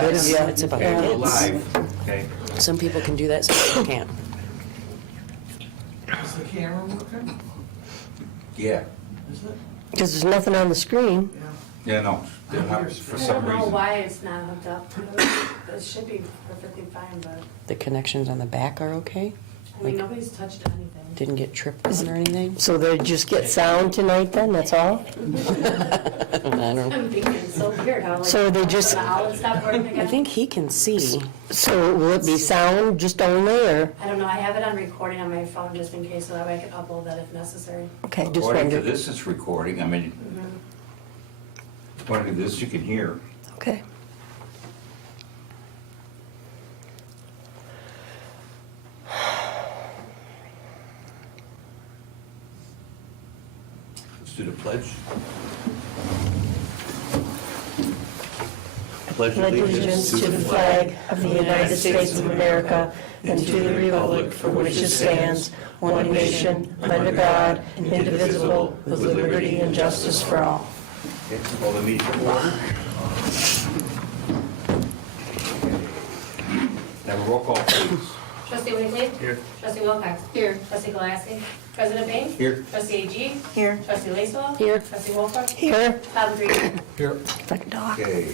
Good of you. It's about Okay, we're kids. live, okay? Some people can do that, some people can't. Is the camera working? Yeah, Is it? Because there's nothing on the screen. Yeah. yeah, no, they're not, for I some don't know reason. why it's not hooked up. It should be perfectly fine, but, The connections on the back are okay? I mean, nobody's touched anything. Didn't get tripped on or anything? So they just get sound tonight then, that's all? I don't know. I'm thinking, it's so weird how like. So they just- The outlet stopped working again. I think he can see. So will it be sound just only, or? I don't know, I have it on recording on my phone just in case, so that way I can upload that if necessary. Okay, just According to wondered. this, it's recording, I mean, according to this, you can hear. Okay. Let's do the pledge. Pledge Allegiance to the flag of the United States of America and to the republic for which it stands, one nation, under God, indivisible, with liberty and justice for all. Okay, call the meeting to order. Now, roll call, please. Trustee Whitley? Here. Trustee Wilcox? Here. Trustee Galassi? President Bain? Here. Trustee AG? Here. Trustee Lacewell? Here. Trustee Wolford? Here, Tom Green? Here. if I can talk. Okay,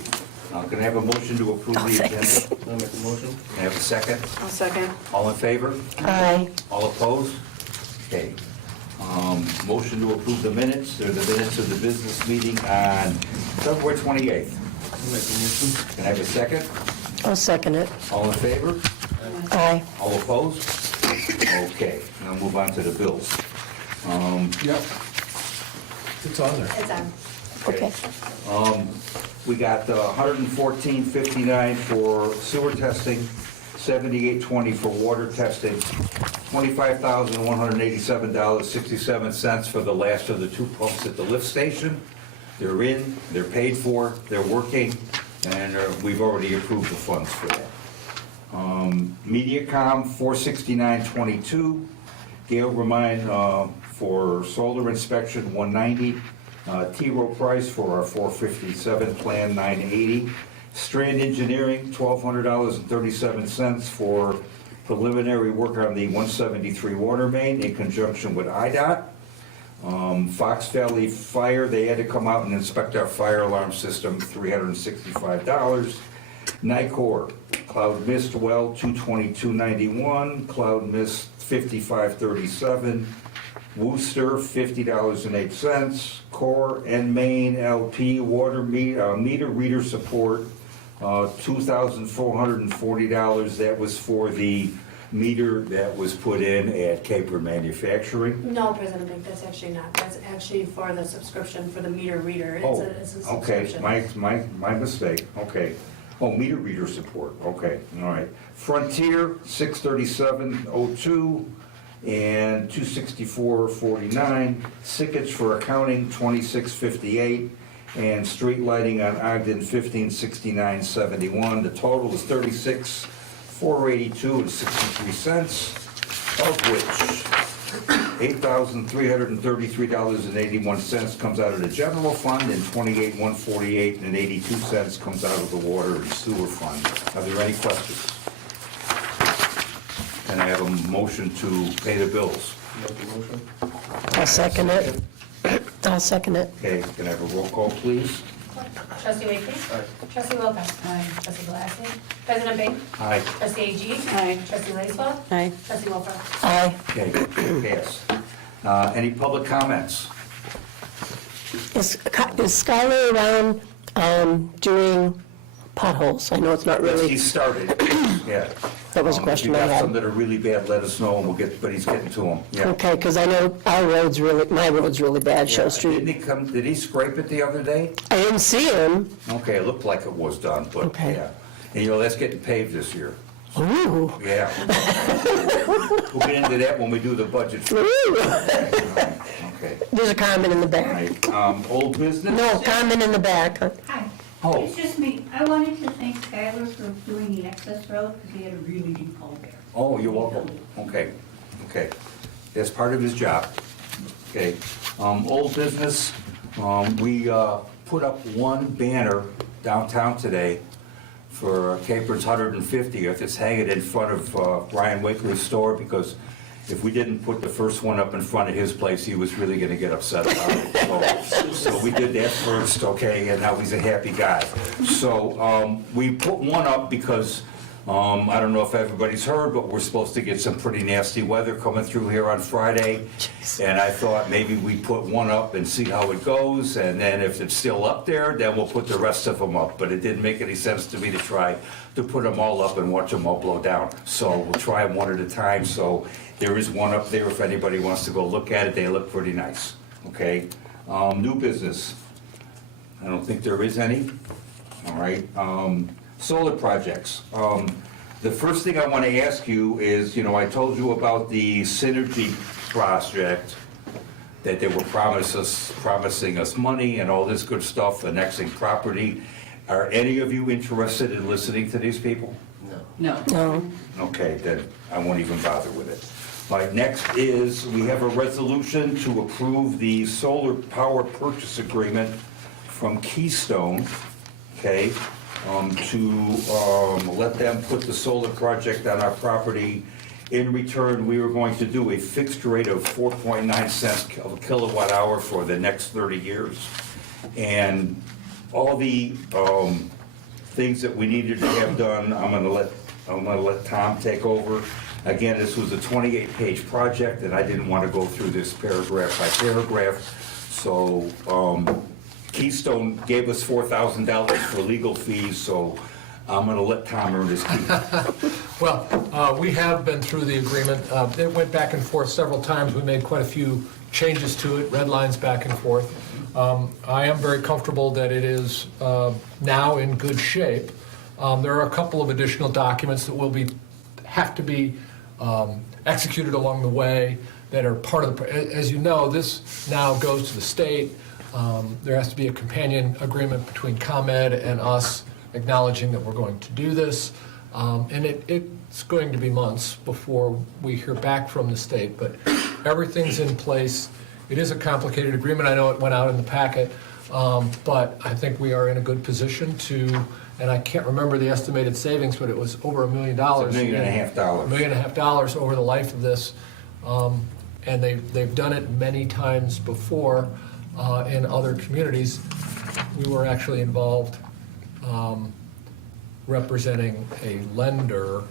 can I have a motion to approve Oh, the agenda? thanks. I'll make a motion. Can I have a second? I'll second. All in favor? Aye. All opposed? Okay. Motion to approve the minutes, or the minutes of the business meeting on February 28th. I'll make a motion. Can I have a second? I'll second it. All in favor? Aye. All opposed? Okay, now move on to the bills. Yep. It's on there. It's on. Okay. We got 114.59 for sewer testing, 78.20 for water testing, $25,187.67 for the last of the two pumps at the lift station. They're in, they're paid for, they're working, and we've already approved the funds for that. MediaCom, 469.22. Gale Remind for solar inspection, 190. T-Row price for our 457 plan, 980. Strand Engineering, $1,200.37 for preliminary work on the 173 water main in conjunction with IDOT. Fox Valley Fire, they had to come out and inspect our fire alarm system, $365. Nicor, Cloud Mist Well, $222.91. Cloud Mist, $55.37. Wooster, $50.08. Core and Main LP Water Meter Reader Support, $2,440. That was for the meter that was put in at Capron Manufacturing. No, President Bain, that's actually not. That's actually for the subscription for the meter reader. It's Oh, a okay, subscription. my mistake, okay. Oh, meter reader support, okay, all right. Frontier, 637.02 and 264.49. Sickets for accounting, 26.58, and street lighting on Ogden, 1569.71. The total is 36,482 and 63 cents, of which $8,333.81 comes out of the general fund, and $28,148 and 82 cents comes out of the water and sewer fund. Are there any questions? Can I have a motion to pay the bills? Make a motion. I'll second it. I'll second it. Okay, can I have a roll call, please? Trustee Wakely? Aye. Trustee Wilcox? Aye. Trustee Galassi? President Bain? Aye. Trustee AG? Aye. Trustee Lacewell? Aye. Trustee Wolford? Aye. Okay, pass. Any public comments? Is Skylar around doing potholes? I know it's not He really, started, yeah. that was a question I If you got some had. that are really bad, let us know, and we'll get, but he's getting to them, yeah. Okay, because I know our road's really, my road's really bad, Show Yeah, Street. did he scrape it the other day? I didn't see him. Okay, it looked like it was done, but, Okay. yeah. And that's getting paved this year. Ooh. Yeah. We'll get into that when we do the budget. Ooh. Okay. There's a comment in the All back. right, old business? No, comment in the back. Hi, Oh, it's just me. I wanted to thank Skylar for doing the access road because he had a really deep hole there. oh, you're welcome. Okay, okay. That's part of his job. Okay. Old business, we put up one banner downtown today for Capron's 150th. It's hanging in front of Brian Wakely's store, because if we didn't put the first one up in front of his place, he was really gonna get upset about it. So we did that first, okay, and now he's a happy guy. So we put one up because, I don't know if everybody's heard, but we're supposed to get some pretty nasty weather coming through here on Friday. And I thought maybe we put one up and see how it goes, and then if it's still up there, then we'll put the rest of them up. But it didn't make any sense to me to try to put them all up and watch them all blow down. So we'll try them one at a time. So there is one up there if anybody wants to go look at it. They look pretty nice, okay? New business. I don't think there is any. All right. Solar projects. The first thing I want to ask you is, I told you about the Synergy project, that they were promising us money and all this good stuff, annexing property. Are any of you interested in listening to these people? No. No. Okay, then I won't even bother with it. All right, next is, we have a resolution to approve the solar power purchase agreement from Keystone, okay, to let them put the solar project on our property. In return, we were going to do a fixed rate of 4.9 cents a kilowatt hour for the next 30 years. And all the things that we needed to have done, I'm gonna let Tom take over. Again, this was a 28-page project, and I didn't want to go through this paragraph by paragraph. So Keystone gave us $4,000 for legal fees, so I'm going to let Tom earn his keep. Well, we have been through the agreement. It went back and forth several times. We made quite a few changes to it, red lines back and forth. I am very comfortable that it is now in good shape. There are a couple of additional documents that will have to be executed along the way that are part of the, as you know, this now goes to the state. There has to be a companion agreement between ComEd and us acknowledging that we're going to do this. And it's going to be months before we hear back from the state, but everything's in place. It is a complicated agreement. I know it went out in the packet, but I think we are in a good position to, and I can't remember the estimated savings, but it was over $1 million. $1.5 million. $1.5 million over the life of this. And they've done it many times before in other communities. We were actually involved representing a lender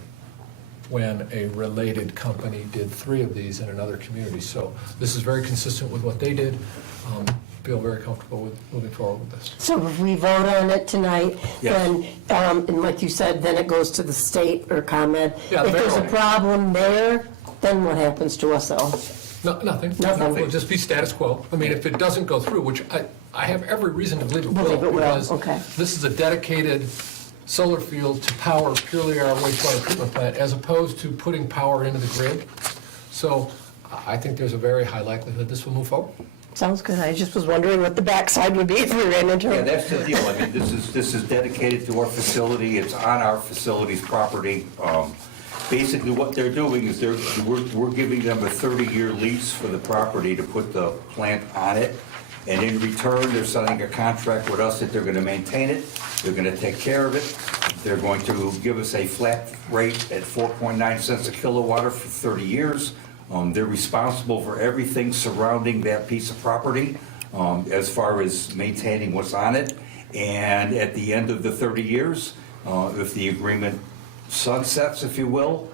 when a related company did 3 of these in another community. So this is very consistent with what they did. Feel very comfortable with moving forward with this. So if we vote on it tonight, Yes. then, and like you said, then it goes to the state or ComEd. Yeah, If there's a mayor. problem there, then what happens to us all? No, nothing. Nothing. It'll just be status quo. I mean, if it doesn't go through, which I have every reason to believe it will. Believe it will, because okay. This is a dedicated solar field to power purely our wastewater treatment plant, as opposed to putting power into the grid. So I think there's a very high likelihood this will move forward. Sounds good. I just was wondering what the backside would be if we ran into Yeah, it. that's the deal. I mean, this is dedicated to our facility. It's on our facility's property. Basically, what they're doing is we're giving them a 30-year lease for the property to put the plant on it. And in return, they're signing a contract with us that they're going to maintain it. They're going to take care of it. They're going to give us a flat rate at 4.9 cents a kilowatt for 30 years. They're responsible for everything surrounding that piece of property as far as maintaining what's on it. And at the end of the 30 years, if the agreement sunsets, if you will,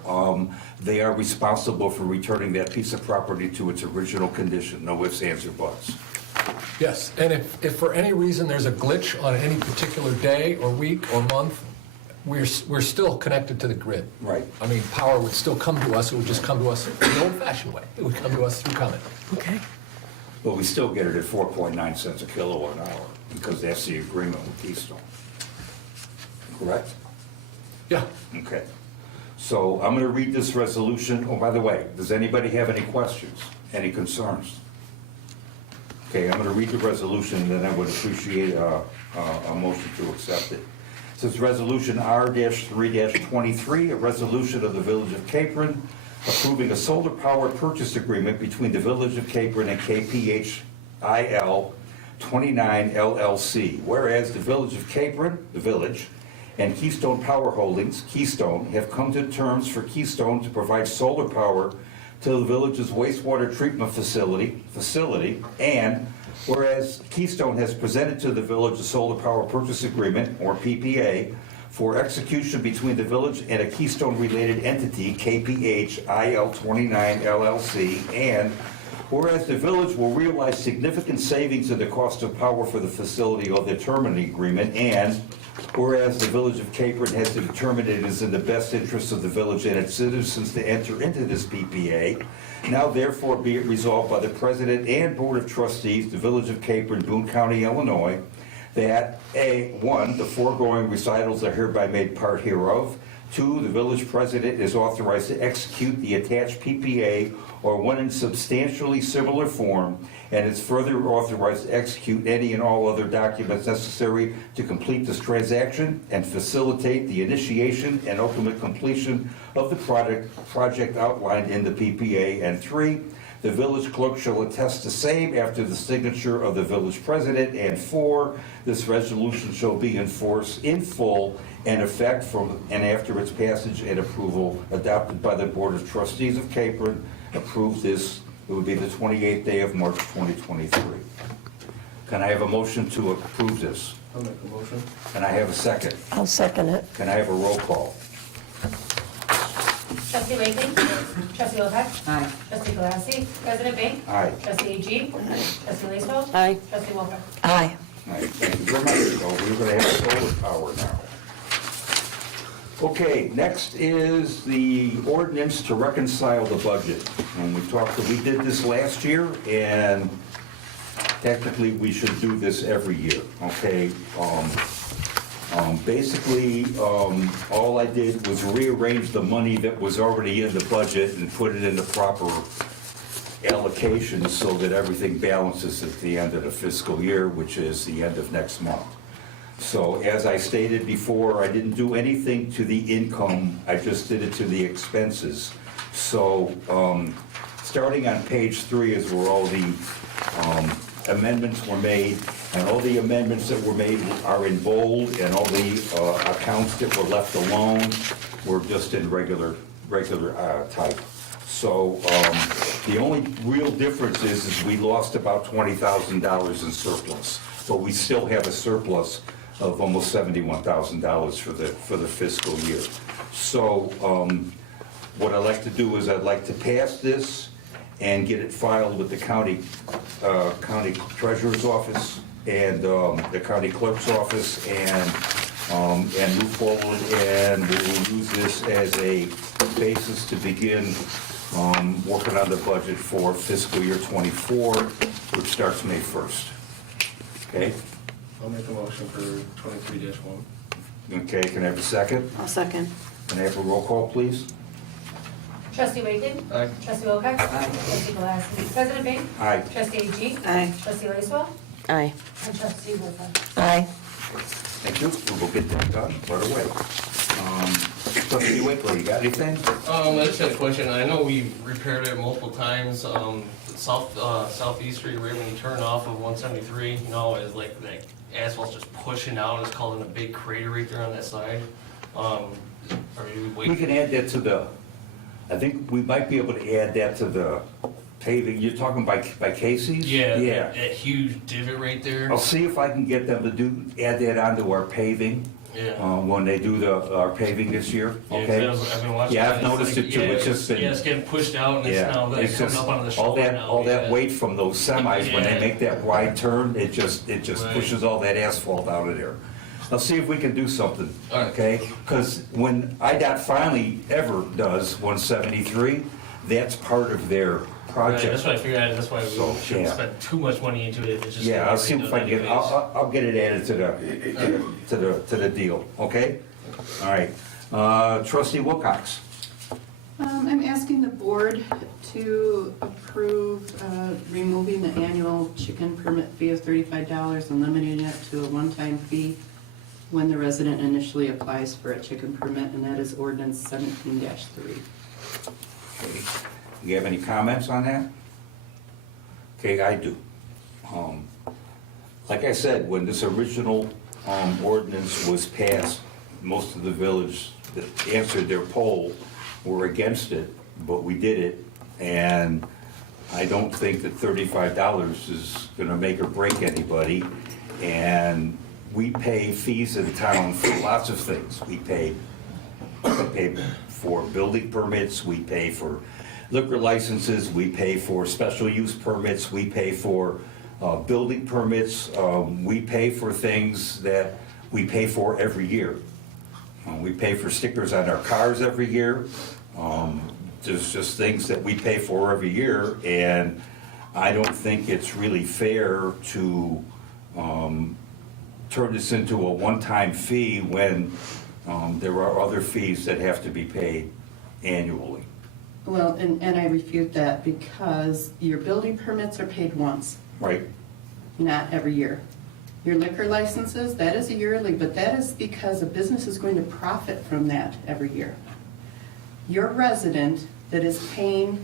they are responsible for returning that piece of property to its original condition. No ifs, ands, or buts. Yes, and if for any reason there's a glitch on any particular day or week or month, we're still connected to the grid. Right. I mean, power would still come to us. It would just come to us the old-fashioned way. It would come to us through ComEd. Okay. But we still get it at 4.9 cents a kilowatt hour because that's the agreement with Keystone. Correct? Yeah. Okay. So I'm going to read this resolution. Oh, by the way, does anybody have any questions, any concerns? Okay, I'm going to read the resolution, and then I would appreciate a motion to accept it. It says Resolution R-3-23, a resolution of the Village of Capron approving a solar power purchase agreement between the Village of Capron and KPHIL 29 LLC. Whereas the Village of Capron, the village, and Keystone Power Holdings, Keystone, have come to terms for Keystone to provide solar power to the village's wastewater treatment facility, and whereas Keystone has presented to the village a solar power purchase agreement, or PPA, for execution between the village and a Keystone-related entity, KPH IL 29 LLC, and whereas the village will realize significant savings in the cost of power for the facility of the terminating agreement, and whereas the village of Capron has determined it is in the best interest of the village and its citizens to enter into this PPA, now therefore be it resolved by the President and Board of Trustees, the village of Capron, Boone County, Illinois, that one, the foregoing recitals are hereby made part hereof. Two, the village president is authorized to execute the attached PPA or one in substantially similar form, and is further authorized to execute any and all other documents necessary to complete this transaction and facilitate the initiation and ultimate completion of the project outlined in the PPA. And three, the village clerk shall attest the same after the signature of the village president. And four, this resolution shall be in force in full and effect from and after its passage and approval adopted by the Board of Trustees of Capron. Approved this, it would be the 28th day of March 2023. Can I have a motion to approve this? I'll make a motion. Can I have a second? I'll second it. Can I have a roll call? Trustee Layton. Trustee Lopek. Aye. Trustee Galassi. President Bing. Aye. Trustee AG. Trustee Leesville. Aye. Trustee Walker. Aye. All right, thank you very much. So we're going to have solar power now. Okay, next is the ordinance to reconcile the budget. And we did this last year, and technically we should do this every year, okay? Basically, all I did was rearrange the money that was already in the budget and put it in the proper allocation so that everything balances at the end of the fiscal year, which is the end of next month. So as I stated before, I didn't do anything to the income, I just did it to the expenses. So starting on page 3 is where all the amendments were made, and all the amendments that were made are in bold, and all the accounts that were left alone were just in regular type. So the only real difference is we lost about $20,000 in surplus, but we still have a surplus of almost $71,000 for the fiscal year. So what I'd like to do is I'd like to pass this and get it filed with the county treasurer's office and the county clerk's office, and move forward, and we will use this as a basis to begin working on the budget for fiscal year '24, which starts May 1st. Okay? I'll make a motion for 23-1. Okay, can I have a second? I'll second. Can I have a roll call, please? Trustee Layton. Aye. Trustee Lopek. Trustee Galassi. President Bing. Aye. Trustee AG. Aye. Trustee Leesville. Aye. And Trustee Walker. Aye. Thank you. We'll get that done right away. Trustee Wickler, you got anything? I just had a question. I know we repaired it multiple times. Southeast Street, right when you turn off of 173, you know, is like that asphalt's just pushing out. It's causing a big crater right there on that side. Are you We waiting? can add that to the, I think we might be able to add that to the paving. You're talking by Casey's? Yeah, Yeah. that huge divot right there. I'll see if I can get them to add that onto our paving. Yeah. When they do our paving this year, Yeah, 'cause okay? I've been watching Yeah, that. I've It's noticed like- it too. It's just been. Yeah, it's getting pushed out and it's Yeah, now like it's coming just, up onto the all shoulder that, now. all that yeah. weight from those semis, when they Yeah. make that wide turn, it just Right. pushes all that asphalt out of there. I'll see if we can do something, All right. okay? Because when IDOT finally ever does 173, that's part of their Right, that's project. what I figured. That's why we So, shouldn't yeah. spend too much money into it. It's just Yeah, gonna I'll get see if I can get, anyways. I'll get it added to the deal, okay? All right. Trustee Wilcox. I'm asking the board to approve removing the annual chicken permit fee of $35 and limiting it to a one-time fee when the resident initially applies for a chicken permit, and that is ordinance 17-3. Okay. You have any comments on that? Okay, I do. Like I said, when this original ordinance was passed most of the village that answered their poll were against it, but we did it. And I don't think that $35 is gonna make or break anybody. And we pay fees in town for lots of things. We pay for building permits, we pay for liquor licenses, we pay for special use permits, we pay for building permits, we pay for things that we pay for every year. We pay for stickers on our cars every year. There's just things that we pay for every year, and I don't think it's really fair to turn this into a one-time fee when there are other fees that have to be paid annually. Well, and I refute that because your building permits are paid once, Right? not every year. Your liquor licenses, that is a yearly, but that is because a business is going to profit from that every year. Your resident that is paying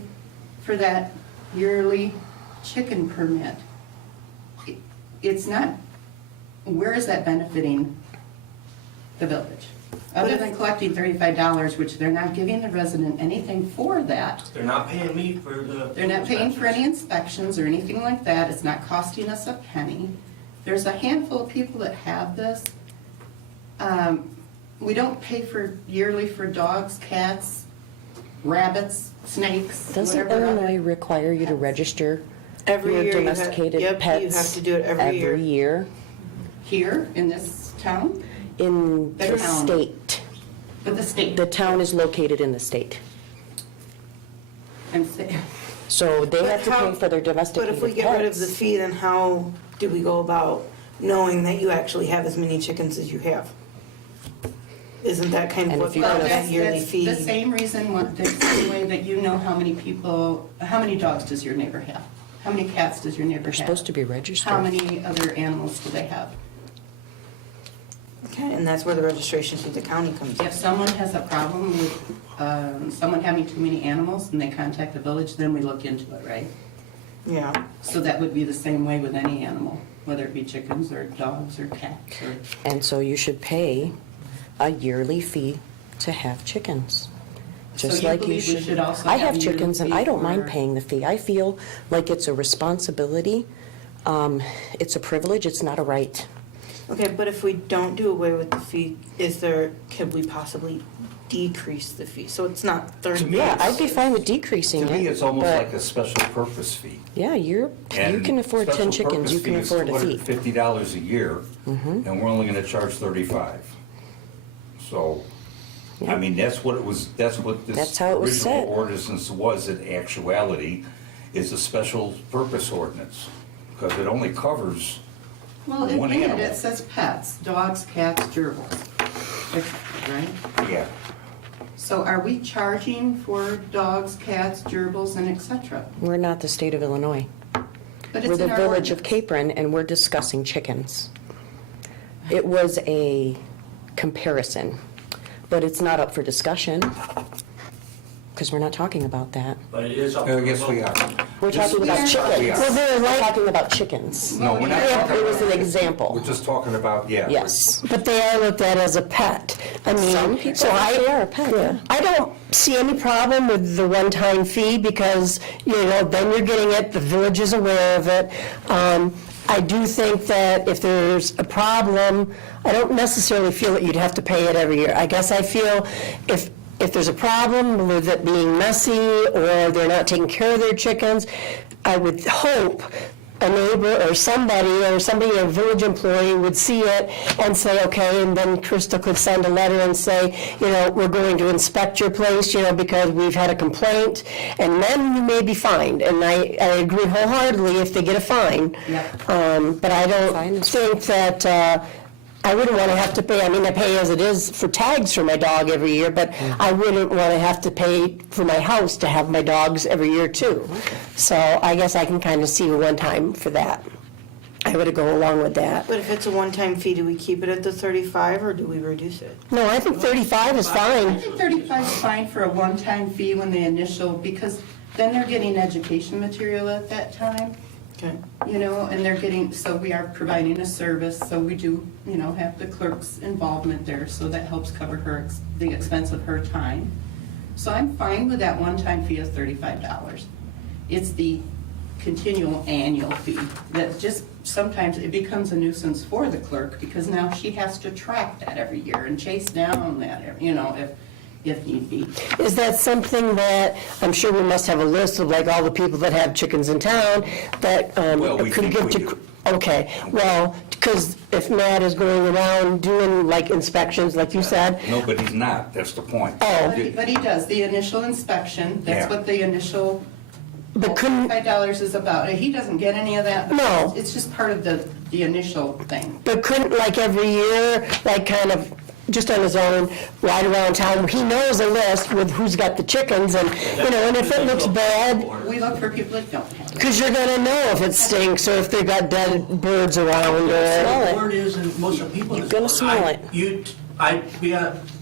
for that yearly chicken permit, it's not, where is that benefiting the village? Other than collecting $35, which they're not giving the resident anything for that. They're not paying me for the. They're not paying for any inspections or anything like that. It's not costing us a penny. There's a handful of people that have this. We don't pay for yearly for dogs, cats, rabbits, snakes, Doesn't whatever. Illinois require you to register Every your year you have- domesticated yep, you pets? have to do it every year. year Here in this town, in The the town. state. but the state. The town is located in the state. And say, So they But have to how- pay for their But domesticated if pets. we get rid of the fee, then how do we go about knowing that you actually have as many chickens as you have? Isn't that kind of And what if you part go of to- that yearly that's fee? the same reason, the same way that you know how many people, how many dogs does your neighbor have? How many cats does your neighbor They're have? supposed to be registered. How many other animals do they have? Okay, and that's where the registration through the county comes in. If someone has a problem with someone having too many animals and they contact the village, then we look into it, right? Yeah, So that would be the same way with any animal, whether it be chickens or dogs or cats or. And so you should pay a yearly fee to have chickens. So Just you like you believe we should. should also I have have a yearly chickens and fee I don't mind for- paying the fee. I feel like it's a responsibility. It's a privilege, it's not a right. okay, but if we don't do away with the fee, could we possibly decrease the fee? So it's not 30. To me, Yeah, I'd be fine with decreasing To it. me, it's almost but- like a special purpose fee. Yeah, you can afford 10 chickens, you can afford a fee. $50 a year, and we're only gonna charge 35. So, I Yeah. mean, that's what it was, that's what this That's how it was original set. ordinance was in actuality, is a special purpose ordinance, because it only covers Well, in one it, animal. it says pets, dogs, cats, gerbils, right? Yeah. So are we charging for dogs, cats, gerbils, and et cetera? We're not the state of Illinois. But We're it's the in our village of ordinance. Capron, and we're discussing chickens. It was a comparison, but it's not up for discussion, because we're not talking about that. But it is up. Yes, we are. We're talking about Yes, chickens. we are. We're talking about chickens. No, we're not talking It was an about, example. we're just talking about, yeah. Yes. But they are looked at as a pet. I mean, Some people so think they are a pet, yeah. I don't see any problem with the one-time fee because, then you're getting it, the village is aware of it. I do think that if there's a problem, I don't necessarily feel that you'd have to pay it every year. I guess I feel if there's a problem with it being messy or they're not taking care of their chickens, I would hope a neighbor or somebody, a village employee would see it and say, okay, and then Crystal could send a letter and say, we're going to inspect your place, because we've had a complaint, and then you may be fined. And I agree wholeheartedly if they get a fine. Yep. But I Fine don't is- think that, I wouldn't want to have to pay, I pay as it is for tags for my dog every year, but I wouldn't want to have to pay for my house to have my dogs every year too. So I guess I can kind of see a one-time for that. I would go along with that. But if it's a one-time fee, do we keep it at the 35 or do we reduce it? No, I think 35 is I fine. think 35 is fine for a one-time fee when the initial, because then they're getting education material at that time. Okay. You know, and they're getting, so we are providing a service, so we do, you know, have the clerk's involvement there, so that helps cover her, the expense of her time. So I'm fine with that one-time fee of $35. It's the continual annual fee that just, sometimes it becomes a nuisance for the clerk, because now she has to track that every year and chase down that, you know, if need be. Is that something that, I'm sure we must have a list of like all the people that have chickens in town that Well, we could think give we to? do. Okay, well, because if Matt is going around doing like inspections, like you said, No, but he's not, that's the point. Oh. But he does, the initial inspection, that's Yeah. what the initial but couldn't, $5 is about. He doesn't get any of that. No. It's just part of the initial thing. but couldn't like every year, like kind of just on his own, ride around town, he knows a list with who's got the chickens and, you know, and if it looks bad, We look for people that don't have it. because you're gonna know if it stinks or if they got dead birds around The or, word is, and most of the people. You're gonna smell it. I'd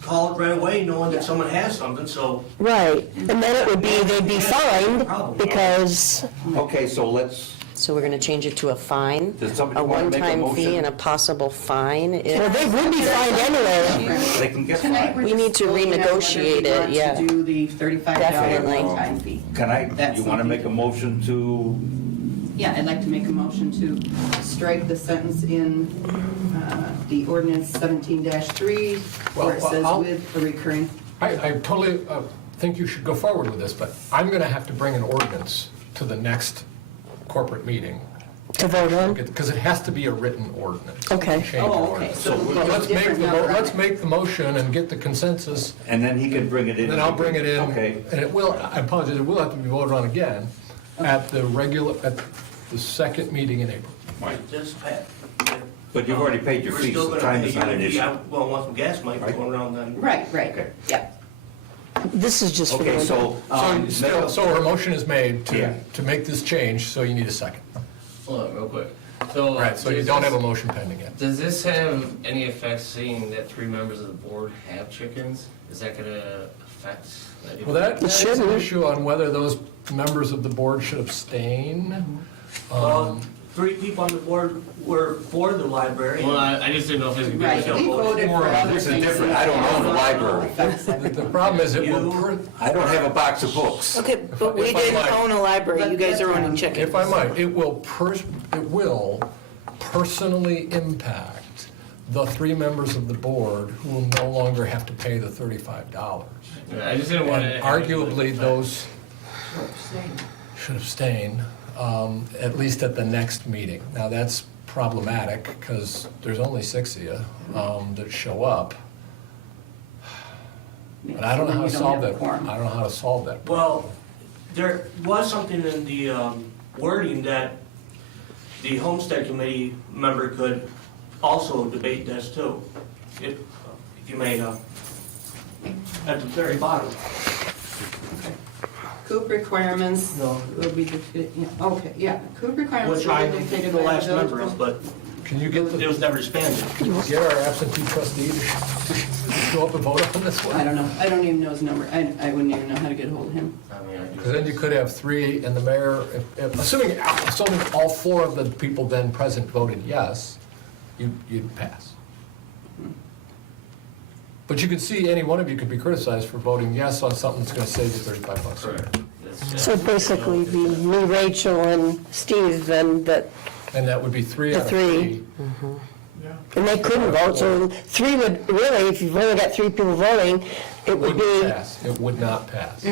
call it right away knowing that someone has something, so. right. And then it would be, they'd be fined because, Okay, so let's, So we're gonna change it to a fine? Does somebody A wanna make a one-time fee motion? and a possible fine well, if, they would be fined anyway. they can get Tonight, fined. we're We just need to voting on whether we renegotiate it, want yeah. To do the $35 Definitely. one-time fee. Can I, That's you want to something make a motion to, Yeah, I'd like to make a motion to strike the sentence in the ordinance 17-3, where it Well, says I'll- with a recurring. I totally think you should go forward with this, but I'm going to have to bring an ordinance to the next corporate meeting, To vote on? because it has to be a written ordinance. Okay. Change the Oh, okay. ordinance. So we'll But get a let's make different the, number on let's it. make the motion and get the consensus, and then he can bring it in. and then I'll bring it in. Okay. And it will, I apologize, it will have to be voted on again at the second meeting in April. Just Pat. But you've already paid your We're fees, still the gonna time pay is not an your fee. issue. Well, once some gas might Right. go around then. Right, Okay. yeah. This is just for Okay, the, so, So her motion is made Yeah. to make this change, so you need a second. Hold on, real quick. So. All right, so you don't have a motion pending yet. Does this have any effect, seeing that 3 members of the board have chickens? Is that gonna affect? Well, that is an shouldn't. issue on whether those members of the board should abstain. Well, 3 people on the board were for the library. Well, I just didn't know if it was gonna be. Right, we voted for other This is things. different. I don't own the library. The problem is it will, I don't have a box of books. Okay, but we If I didn't might. own a library, you guys are owning chickens. if I might, it will personally impact the 3 members of the board who will no longer have to pay the $35. Yeah, I just didn't want And to. arguably, those should abstain, at least at the next meeting. Now, that's problematic, because there's only 6 of you that show up. But I don't know how to solve that. I don't know how to solve that. Well, there was something in the wording that the Homestead Committee member could also debate this too. If you may, at the very bottom. Coop requirements No. will be dictated, yeah, okay, yeah, coop requirements Which will I, be dictated the by the last village. member of, but Can you get it was never expanded. get our absentee trustee to show up and vote on this I one? don't know, I don't even know his number, I wouldn't even know how to get hold of him. Because then you could have 3, and the mayor, assuming all 4 of the people then present voted yes, you'd pass. But you could see, any one of you could be criticized for voting yes on something that's gonna save you $35. Correct. so it'd basically be me, Rachel, and Steve, and that, And that would be 3 The out of 3. 3. and they couldn't vote, so 3 would, really, if you've only got 3 people voting, it would Wouldn't be, pass, it would not pass.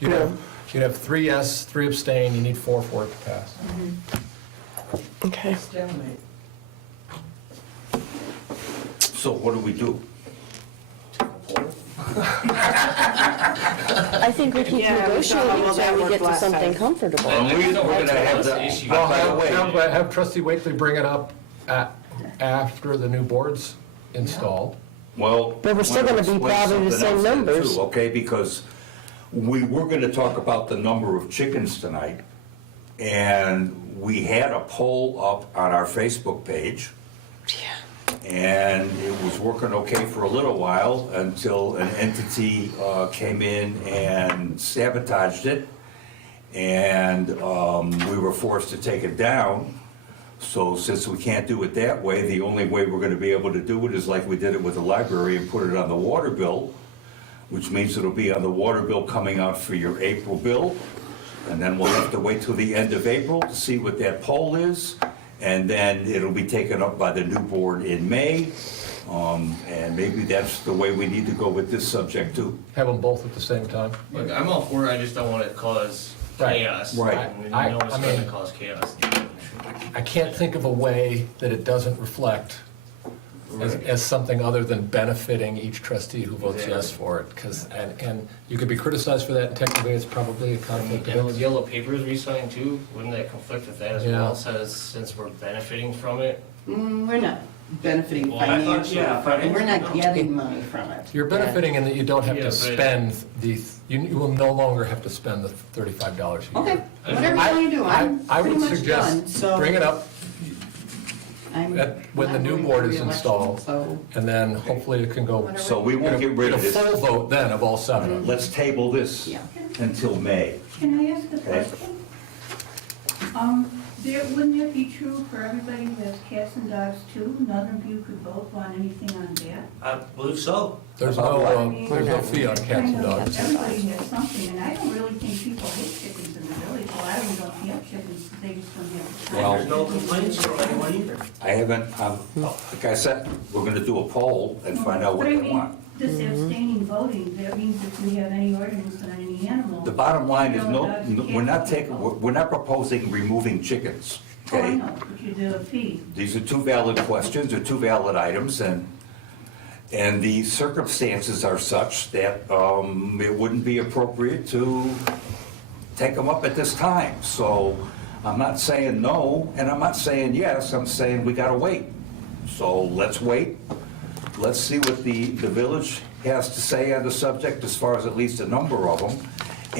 You'd have 3 yes, 3 abstain, you need 4 for it to pass. okay. So what do we do? I think we keep Yeah, we saw how negotiating well that until we worked get to last something time. comfortable. We're gonna have the, Well, by the way, have trustee Wakely bring it up after the new board's installed. well. But we're still gonna be explain probably the something same else then, numbers. too, Okay, because we were gonna talk about the number of chickens tonight, and we had a poll up on our Facebook page. And it was working okay for a little while until an entity came in and sabotaged it. and we were forced to take it down. So since we can't do it that way, the only way we're gonna be able to do it is like we did it with the library and put it on the water bill, which means it'll be on the water bill coming out for your April bill. And then we'll have to wait till the end of April to see what that poll is. And then it'll be taken up by the new board in May. And maybe that's the way we need to go with this subject too. Have them both at the same time? Look, I'm all for it, I just don't want it to cause Right. chaos. Right. And I you know it's mean- gonna cause chaos. I can't think of a way that it doesn't reflect as something other than benefiting each trustee who votes yes for it, because, and you could be criticized for that, and technically it's probably a conflict of And those interest. yellow papers we signed too, wouldn't that conflict with that as Yeah. well? Says since we're benefiting from it, We're not benefiting Well, I thought- financially yeah, from it, we're not financially, no. getting money from it. You're benefiting in that you don't have Yeah, to but- spend you will no longer have to spend the $35 a year. Okay, whatever you want to do, I'm I pretty would much done, suggest, so. bring it up I'm when the not new going board for is re-election, installed, So, and then hopefully it can go. So we won't get rid of Get a this. full vote then of all seven. Let's table this yeah. until May. Can I ask a Okay. question? Wouldn't it be true for everybody who has cats and dogs too? None of you could vote on anything on that? I believe so. There's About there's no fee on cats and dogs. Everybody has something, and I don't really think people hate chickens in the village. Well, I really don't have chickens, they just don't have the time. Well- There's no complaints from anyone either. I haven't, like I said, we're gonna do a poll and find out what But I they mean, want. this abstaining voting, that means if we have any ordinance on any animal. The bottom line is, no dogs and we're not cats taking, vote. we're not proposing removing chickens, Oh, I okay? know, but you do a fee. These are two valid questions, or two valid items, and the circumstances are such that it wouldn't be appropriate to take them up at this time. So I'm not saying no, and I'm not saying yes, I'm saying we gotta wait. So let's wait. Let's see what the village has to say on the subject, as far as at least a number of them,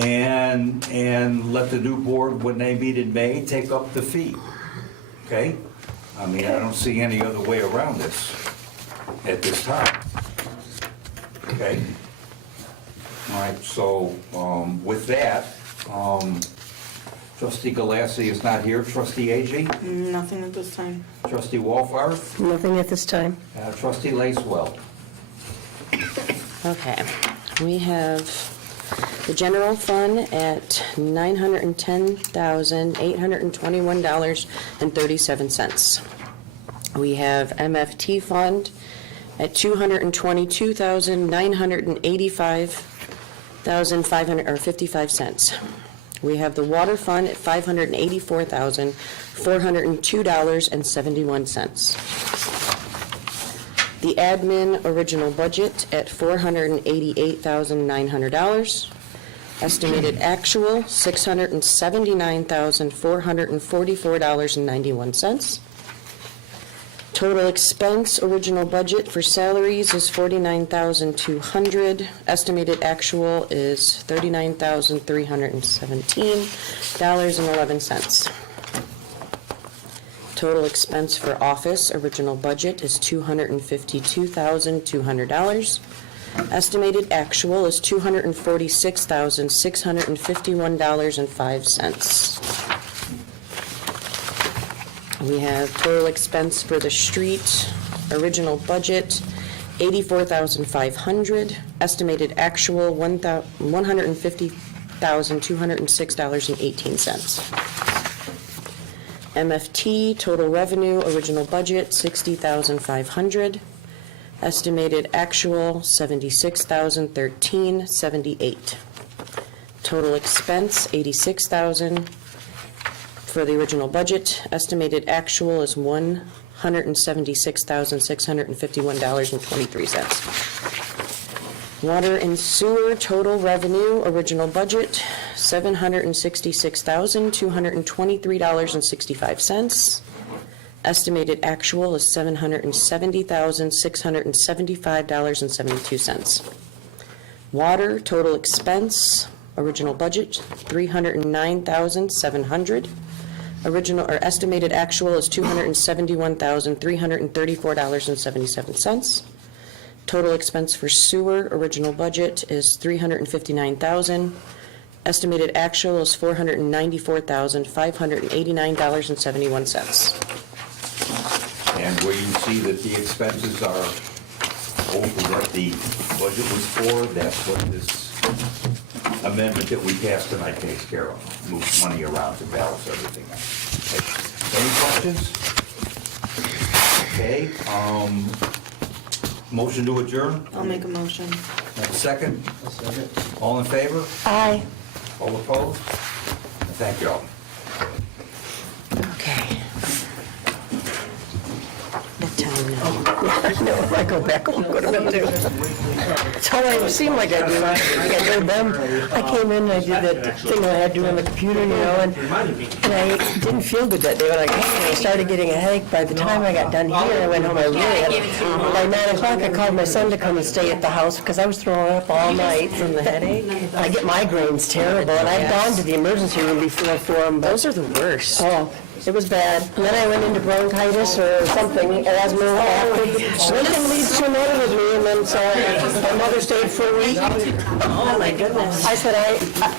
and let the new board, when they meet in May, take up the fee. Okay? I mean, I don't see any other way around this at this time. Okay? All right, so with that, trustee Galassi is not here. Trustee Agee? Nothing at this time. Trustee Walfart? Nothing at this time. Trustee Lacewell? Okay, we have the general fund at $910,821.37. We have MFT fund at $222,985,555. We have the water fund at $584,402.71. The admin original budget at $488,900. Estimated actual, $679,444.91. Total expense, original budget for salaries is $49,200. Estimated actual is $39,317.11. Total expense for office, original budget is $252,200. Estimated actual is $246,651.05. We have total expense for the street, original budget, $84,500. Estimated actual, $150,206.18. MFT, total revenue, original budget, $60,500. Estimated actual, $76,013.78. Total expense, $86,000 for the original budget. Estimated actual is $176,651.23. Water and sewer, total revenue, original budget, $766,223.65. Estimated actual is $770,675.72. Water, total expense, original budget, $309,700. Original, or estimated actual is $271,334.77. Total expense for sewer, original budget is $359,000. Estimated actual is $494,589.71. And where you see that the expenses are over what the budget was for, that's what this amendment that we passed tonight takes care of. Moves money around to balance everything out. Okay. Any questions? Okay, motion to adjourn? I'll make a motion. And a second? A second. All in favor? Aye. All opposed? Thank you all. Okay. What time now? No, if I go back, I'm gonna do. That's how I seem like I do. I told them, I came in and I did that thing I had to do on the computer, you know, and I didn't feel good that day. When I started getting a headache, by the time I got done here, I went home, I really had, by 9 o'clock, I called my son to come and stay at the house because I was throwing up all night from the headache. I get migraines terrible, and I've gone to the emergency room before for them, but. Those are the worst. Oh, it was bad. And then I went into bronchitis or something, asthma after. One thing leads to another with me, and then so my mother stayed for a week. Oh, my goodness. I said,